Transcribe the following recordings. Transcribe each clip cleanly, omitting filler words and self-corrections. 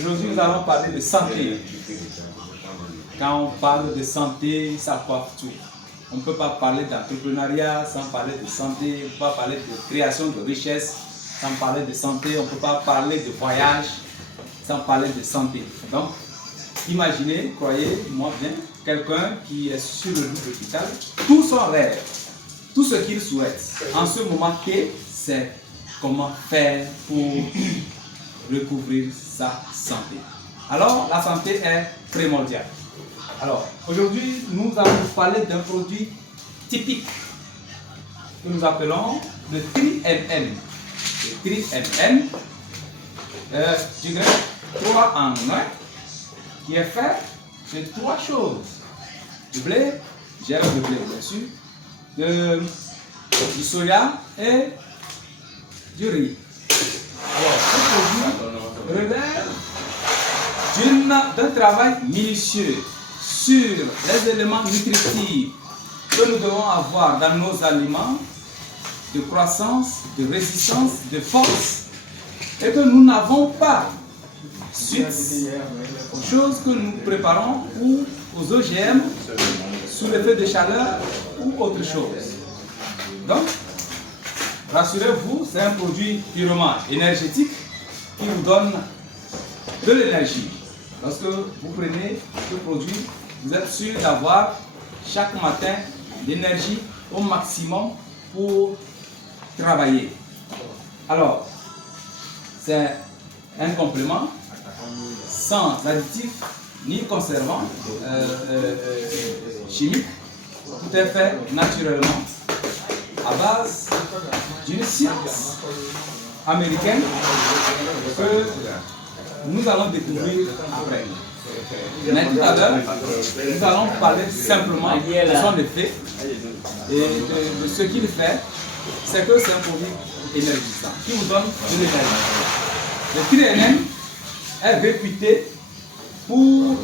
Aujourd'hui, nous allons parler de santé. Quand on parle de santé, ça coiffe tout. On ne peut pas parler d'entrepreneuriat sans parler de santé. On ne peut pas parler de création de richesse sans parler de santé. On ne peut pas parler de voyage sans parler de santé. Donc, imaginez, croyez-moi bien, quelqu'un qui est sur le lit de l'hôpital, tout son rêve, tout ce qu'il souhaite, en ce moment T, c'est comment faire pour recouvrir sa santé. Alors, la santé est primordiale. Alors, aujourd'hui, nous allons vous parler d'un produit typique que nous appelons le Tri-NN. Le Tri-NN, je dirais 3 en 1, qui est fait de 3 choses. Du blé, j'ai le blé bien sûr, du soja et du riz. Alors, ce produit révèle d'un travail minutieux sur les éléments nutritifs que nous devons avoir dans nos aliments, de croissance, de résistance, de force, et que nous n'avons pas suite aux choses que nous préparons ou aux OGM sous l'effet de chaleur ou autre chose. Donc, rassurez-vous, c'est un produit purement énergétique qui vous donne de l'énergie. Lorsque vous prenez ce produit, vous êtes sûr d'avoir chaque matin l'énergie au maximum pour travailler. Alors, c'est un complément sans additifs ni conservants chimiques, tout est fait naturellement à base d'une science américaine que nous allons découvrir après. Mais tout à l'heure, nous allons parler simplement de son effet et de ce qu'il fait. C'est que c'est un produit énergisant qui vous donne de l'énergie. Le Tri-NN est réputé pour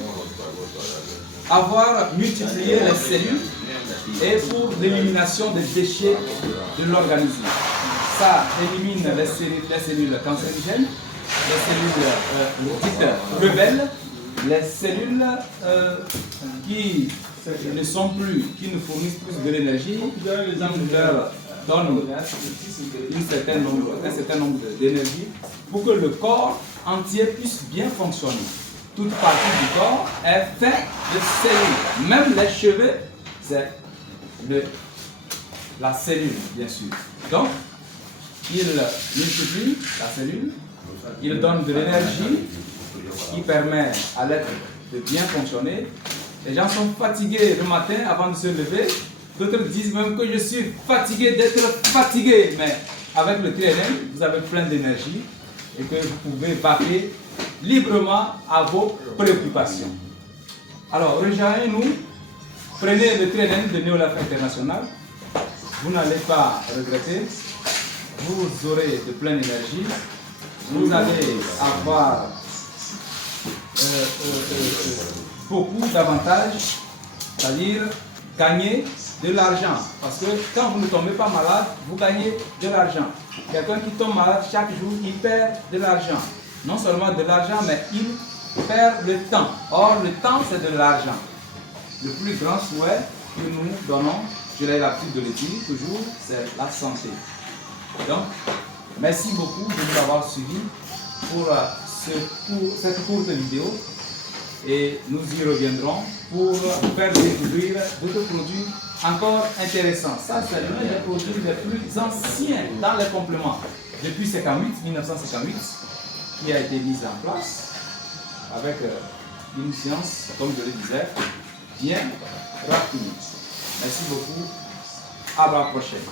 avoir multiplié les cellules et pour l'élimination des déchets de l'organisme. Ça élimine les cellules cancérigènes, les cellules dites rebelles, les cellules qui ne sont plus, qui ne fournissent plus de l'énergie, qui leur donnent un certain nombre d'énergie pour que le corps entier puisse bien fonctionner. Toute partie du corps est faite de cellules. Même les cheveux, c'est la cellule, bien sûr. Donc, il multiplie la cellule, il donne de l'énergie qui permet à l'être de bien fonctionner. Les gens sont fatigués le matin avant de se lever. D'autres disent même que je suis fatigué d'être fatigué. Mais avec le Tri-NN, vous avez plein d'énergie et que vous pouvez vaquer librement à vos préoccupations. Alors, rejoignez-nous, prenez le Tri-NN de Neolaf International. Vous n'allez pas regretter. Vous aurez de pleine énergie. Vous allez avoir beaucoup d'avantages, c'est-à-dire gagner de l'argent. Parce que quand vous ne tombez pas malade, vous gagnez de l'argent. Quelqu'un qui tombe malade chaque jour, il perd de l'argent. Non seulement de l'argent, mais il perd le temps. Or, le temps, c'est de l'argent. Le plus grand souhait que nous donnons, je l'ai l'habitude de le dire toujours, c'est la santé. Donc, merci beaucoup de nous avoir suivis pour cette courte vidéo et nous y reviendrons pour faire découvrir d'autres produits encore intéressants. Ça, c'est l'un des produits les plus anciens dans les compléments. Depuis 1958, qui a été mis en place avec une science, comme je le disais, bien rapide. Merci beaucoup. À la prochaine.